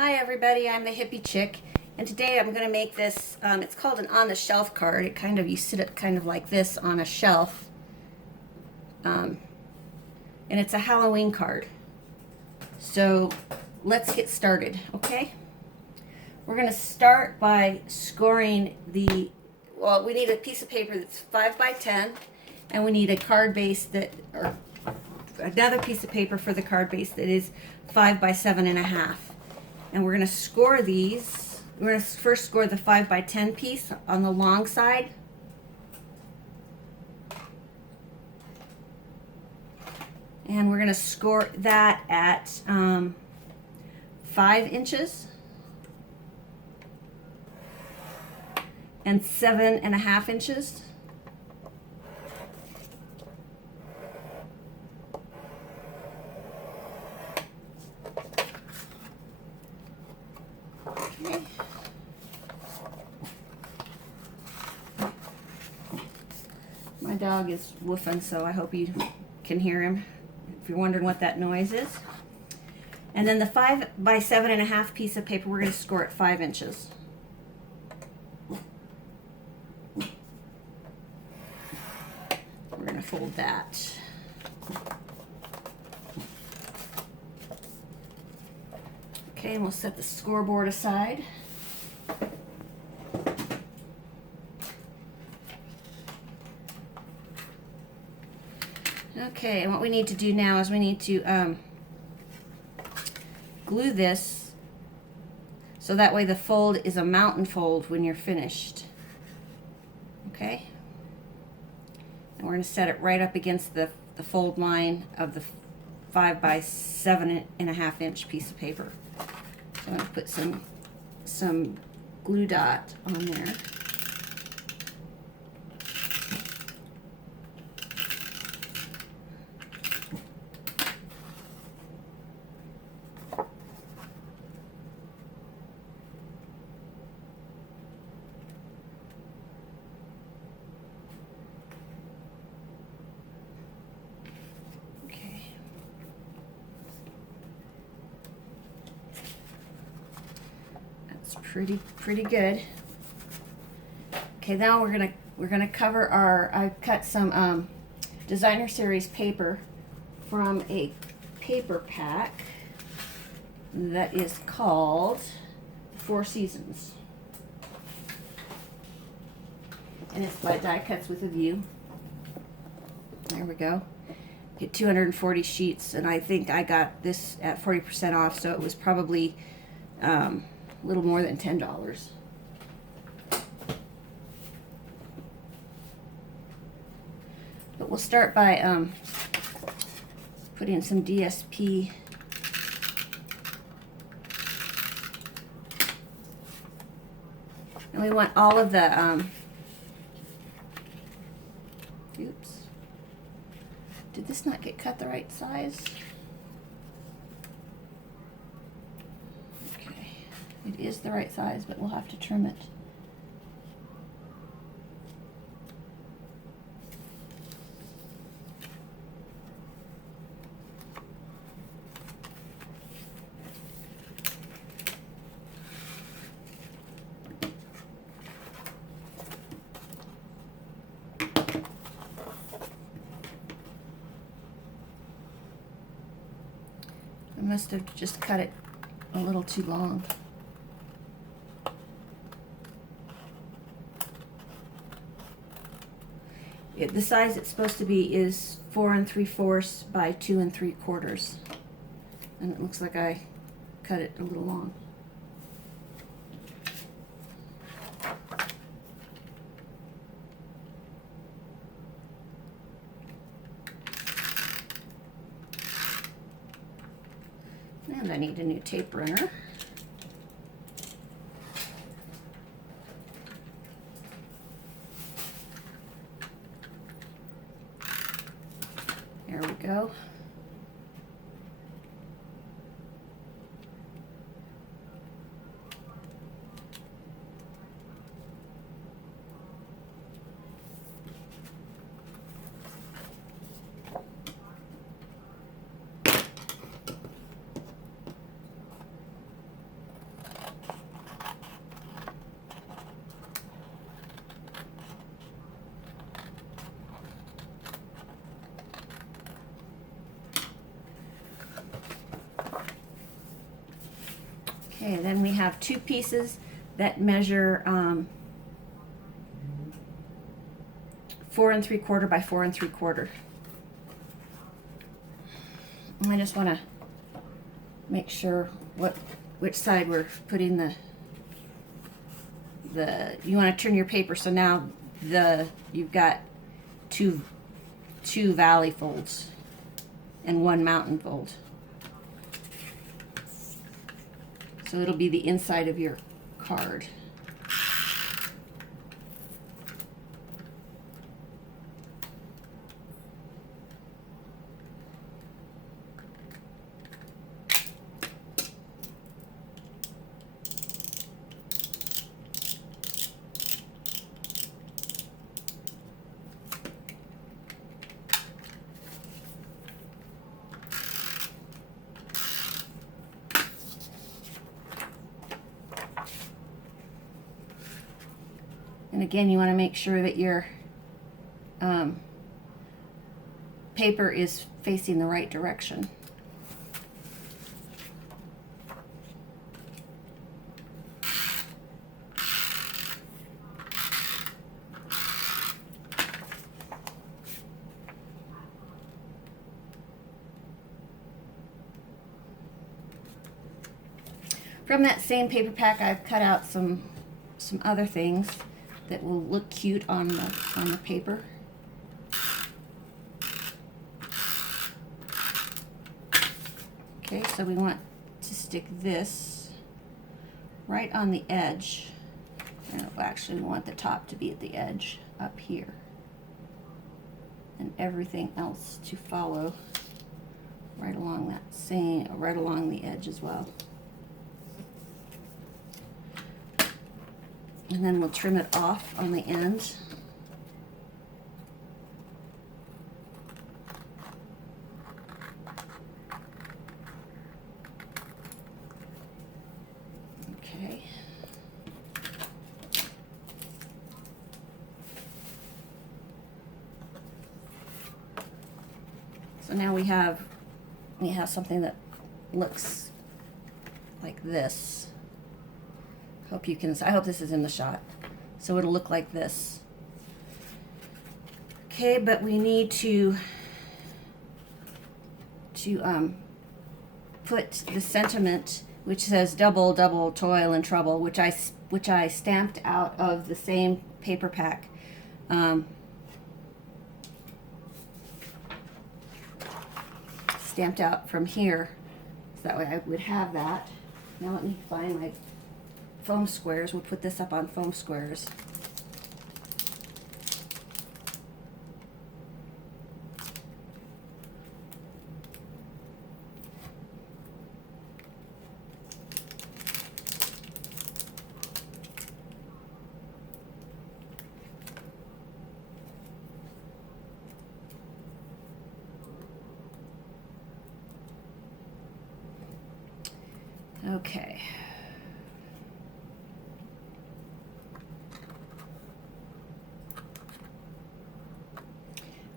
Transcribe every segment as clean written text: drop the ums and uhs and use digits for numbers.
Hi everybody, I'm the hippie chick, and today I'm going to make this, it's called an on-the-shelf card. You sit it kind of like this on a shelf, and it's a Halloween card. So let's get started, okay? We're going to start by scoring we need a piece of paper that's 5 by 10, and we need a card base or another piece of paper for the card base that is 5 by 7.5. And we're going to score these. We're going to first score the 5 by 10 piece on the long side. And we're going to score that at 5 inches and 7.5 inches. Okay. My dog is woofing, so I hope you can hear him if you're wondering what that noise is. And then the 5 by 7.5 piece of paper, we're going to score at 5 inches. We're going to fold that. Okay, and we'll set the scoreboard aside. Okay, and what we need to do now is we need to glue this so that way the fold is a mountain fold when you're finished. Okay? And we're going to set it right up against the fold line of the 5 by 7.5 inch piece of paper. So I'm going to put some glue dot on there. Pretty good. Okay, now we're gonna cover our. I cut some designer series paper from a paper pack that is called Four Seasons, and it's by Die Cuts with a View. There we go. Get 240 sheets, and I think I got this at 40% off, so it was probably a little more than $10. But we'll start by putting some DSP and we want all of the oops, did this not get cut the right size? It is the right size, but we'll have to trim it. I must have just cut it a little too long. The size it's supposed to be is 4 3/4 by 2 3/4, and it looks like I cut it a little long. And I need a new tape runner. There we go. Okay, then we have two pieces that measure 4 3/4 by 4 3/4. I just want to make sure which side we're putting the you want to turn your paper so now you've got two valley folds and one mountain fold. So it'll be the inside of your card. And again, you want to make sure that your paper is facing the right direction. From that same paper pack, I've cut out some other things that will look cute on the paper. Okay, so we want to stick this right on the edge. And actually we want the top to be at the edge up here. And everything else to follow right along right along the edge as well. And then we'll trim it off on the end. Okay. So now we have something that looks like this. I hope this is in the shot. So it'll look like this. Okay, but we need to put the sentiment which says double, double, toil and trouble, which I stamped out of the same paper pack. Stamped out from here, so that way I would have that. Now let me find my foam squares. We'll put this up on foam squares. Okay.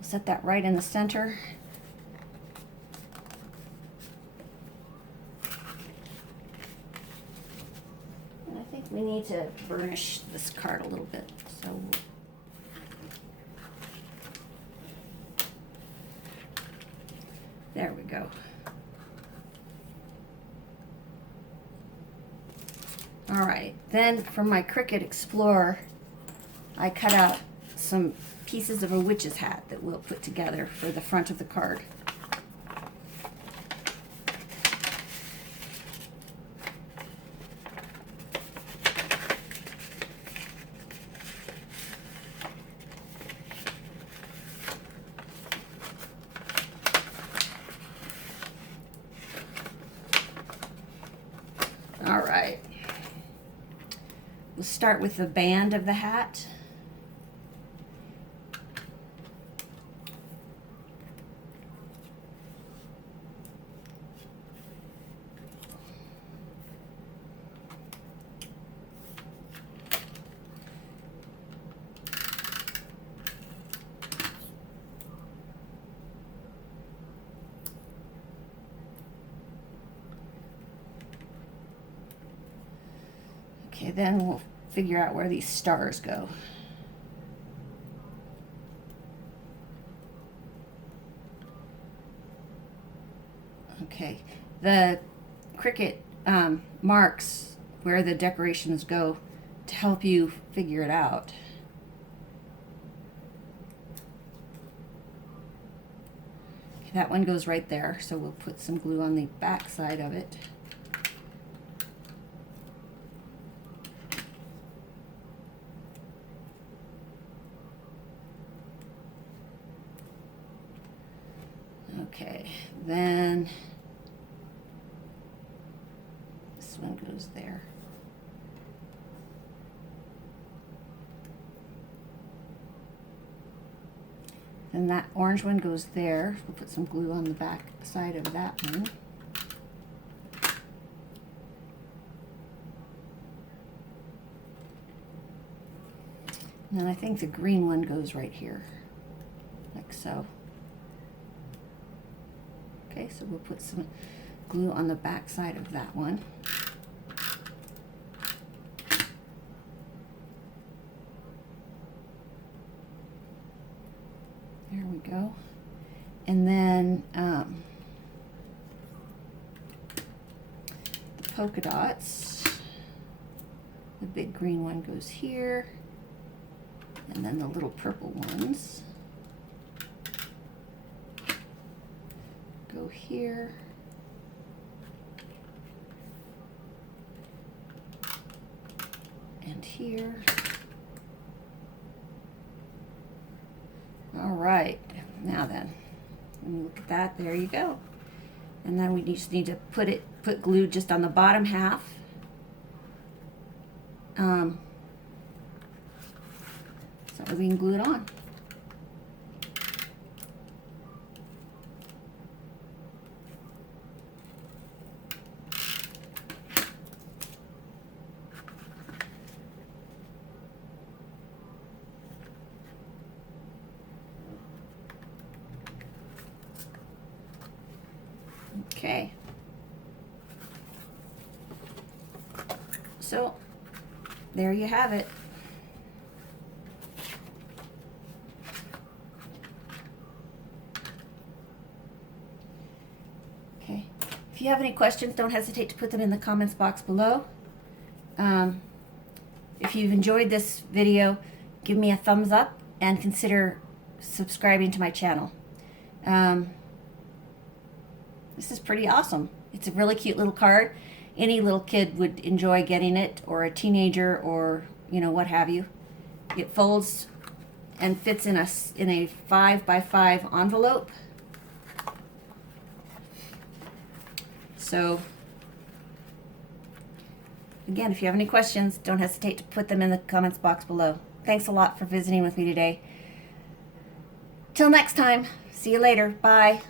Set that right in the center. And I think we need to burnish this card a little bit. So there we go. All right, then from my Cricut Explorer, I cut out some pieces of a witch's hat that we'll put together for the front of the card. All right. We'll start with the band of the hat. Okay, then we'll figure out where these stars go. Okay, the Cricut marks where the decorations go to help you figure it out. Okay, that one goes right there, so we'll put some glue on the back side of it. Okay, then this one goes there. Then that orange one goes there. We'll put some glue on the back side of that one. And then I think the green one goes right here, like so. Okay, so we'll put some glue on the back side of that one. There we go. And then the polka dots, the big green one goes here, and then the little purple ones go here. And here. All right, now then, look at that, there you go. And then we just need to put glue just on the bottom half. So we can glue it on. Okay. So there you have it. Okay. If you have any questions, don't hesitate to put them in the comments box below. If you've enjoyed this video, give me a thumbs up and consider subscribing to my channel. This is pretty awesome. It's a really cute little card. Any little kid would enjoy getting it, or a teenager, or what have you. It folds and fits in a 5x5 envelope. So again, if you have any questions, don't hesitate to put them in the comments box below. Thanks a lot for visiting with me today. Till next time, see you later. Bye.